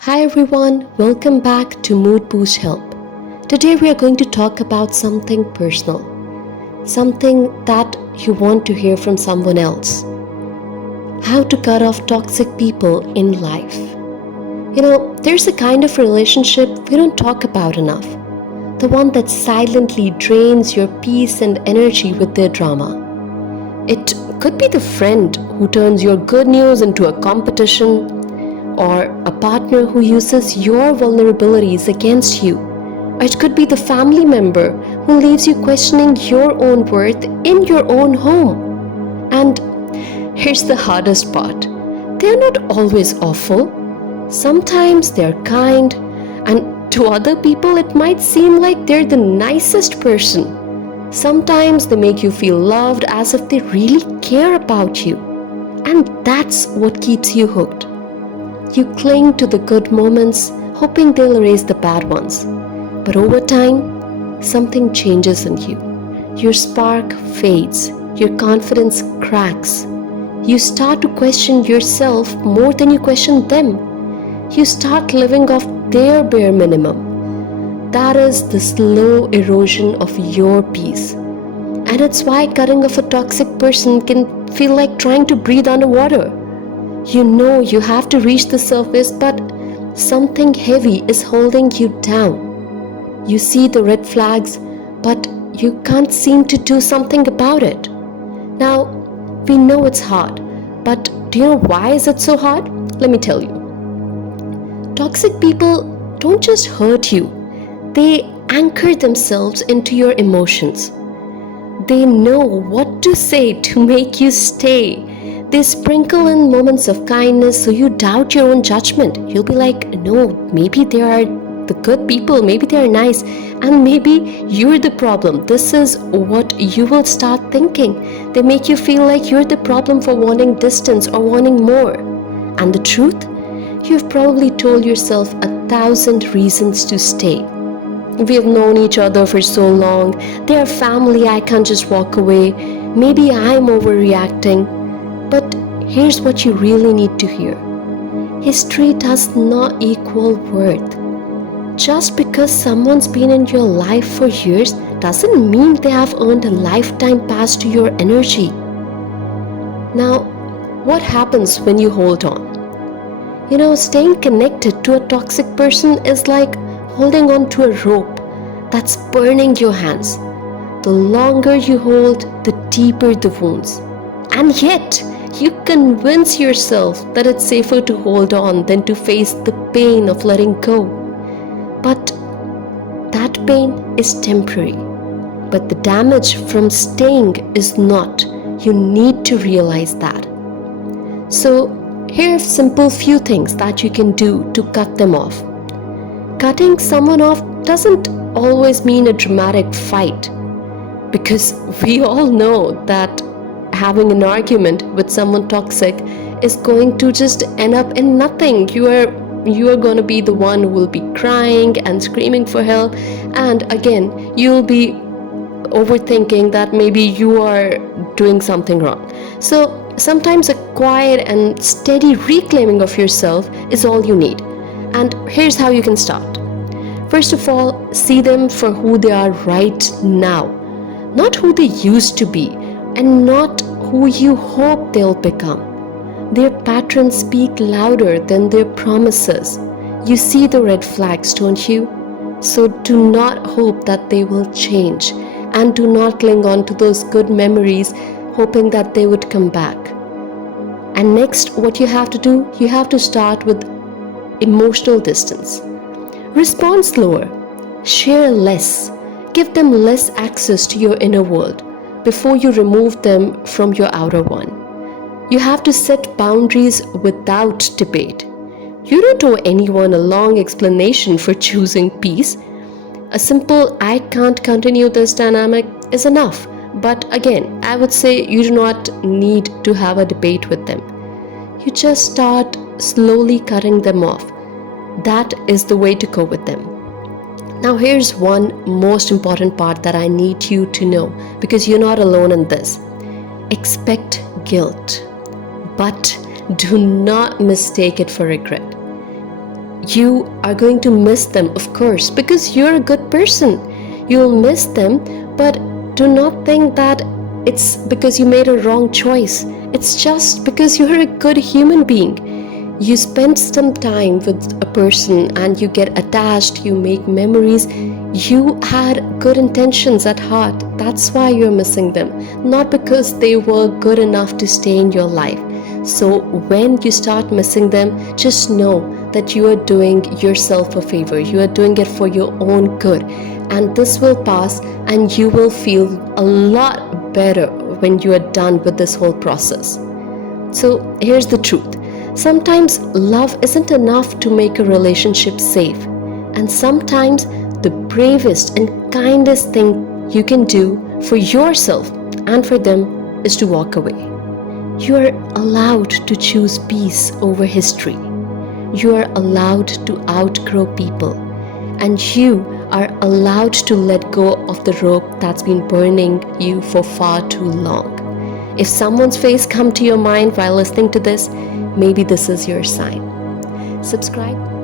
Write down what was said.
Hi everyone, welcome back to Mood Boost Help. Today we are going to talk about something personal, something that you want to hear from someone else. How to cut off toxic people in life. There's a kind of relationship we don't talk about enough. The one that silently drains your peace and energy with their drama. It could be the friend who turns your good news into a competition, or a partner who uses your vulnerabilities against you. Or it could be the family member who leaves you questioning your own worth in your own home. And here's the hardest part. They're not always awful. Sometimes they're kind, and to other people it might seem like they're the nicest person. Sometimes they make you feel loved as if they really care about you. And that's what keeps you hooked. You cling to the good moments, hoping they'll erase the bad ones. But over time, something changes in you. Your spark fades, your confidence cracks. You start to question yourself more than you question them. You start living off their bare minimum. That is the slow erosion of your peace. And it's why cutting off a toxic person can feel like trying to breathe underwater. You know you have to reach the surface, but something heavy is holding you down. You see the red flags, but you can't seem to do something about it. Now, we know it's hard, but do you know why is it so hard? Let me tell you. Toxic people don't just hurt you, they anchor themselves into your emotions. They know what to say to make you stay. They sprinkle in moments of kindness so you doubt your own judgment. You'll be like, no, maybe they are the good people, maybe they are nice, and maybe you're the problem. This is what you will start thinking. They make you feel like you're the problem for wanting distance or wanting more. And the truth? You've probably told yourself 1,000 reasons to stay. We have known each other for so long. They are family, I can't just walk away. Maybe I'm overreacting. But here's what you really need to hear. History does not equal worth. Just because someone's been in your life for years doesn't mean they have earned a lifetime pass to your energy. Now, what happens when you hold on? Staying connected to a toxic person is like holding on to a rope that's burning your hands. The longer you hold, the deeper the wounds. And yet, you convince yourself that it's safer to hold on than to face the pain of letting go. But that pain is temporary. But the damage from staying is not. You need to realize that. So, here are simple few things that you can do to cut them off. Cutting someone off doesn't always mean a dramatic fight, because we all know that having an argument with someone toxic is going to just end up in nothing. You are going to be the one who will be crying and screaming for help, and again you'll be overthinking that maybe you are doing something wrong. So sometimes a quiet and steady reclaiming of yourself is all you need. And here's how you can start. First of all, see them for who they are right now, not who they used to be, and not who you hope they'll become. Their patterns speak louder than their promises. You see the red flags, don't you? So do not hope that they will change, and do not cling on to those good memories hoping that they would come back. And next, what you have to do, you have to start with emotional distance. Respond slower, share less, give them less access to your inner world before you remove them from your outer one. You have to set boundaries without debate. You don't owe anyone a long explanation for choosing peace. A simple "I can't continue this dynamic" is enough. But again, I would say you do not need to have a debate with them. You just start slowly cutting them off. That is the way to go with them. Now here's one most important part that I need you to know, because you're not alone in this. Expect guilt, but do not mistake it for regret. you are going to miss them, of course, because you're a good person. You'll miss them, but do not think that it's because you made a wrong choice. It's just because you're a good human being. You spend some time with a person and you get attached, you make memories. You had good intentions at heart. That's why you're missing them, not because they were good enough to stay in your life. So when you start missing them, just know that you are doing yourself a favor. You are doing it for your own good. And this will pass and you will feel a lot better when you are done with this whole process. So here's the truth. Sometimes love isn't enough to make a relationship safe. And sometimes the bravest and kindest thing you can do for yourself and for them is to walk away. You are allowed to choose peace over history. You are allowed to outgrow people. And you are allowed to let go of the rope that's been burning you for far too long. If someone's face come to your mind while listening to this, maybe this is your sign. Subscribe.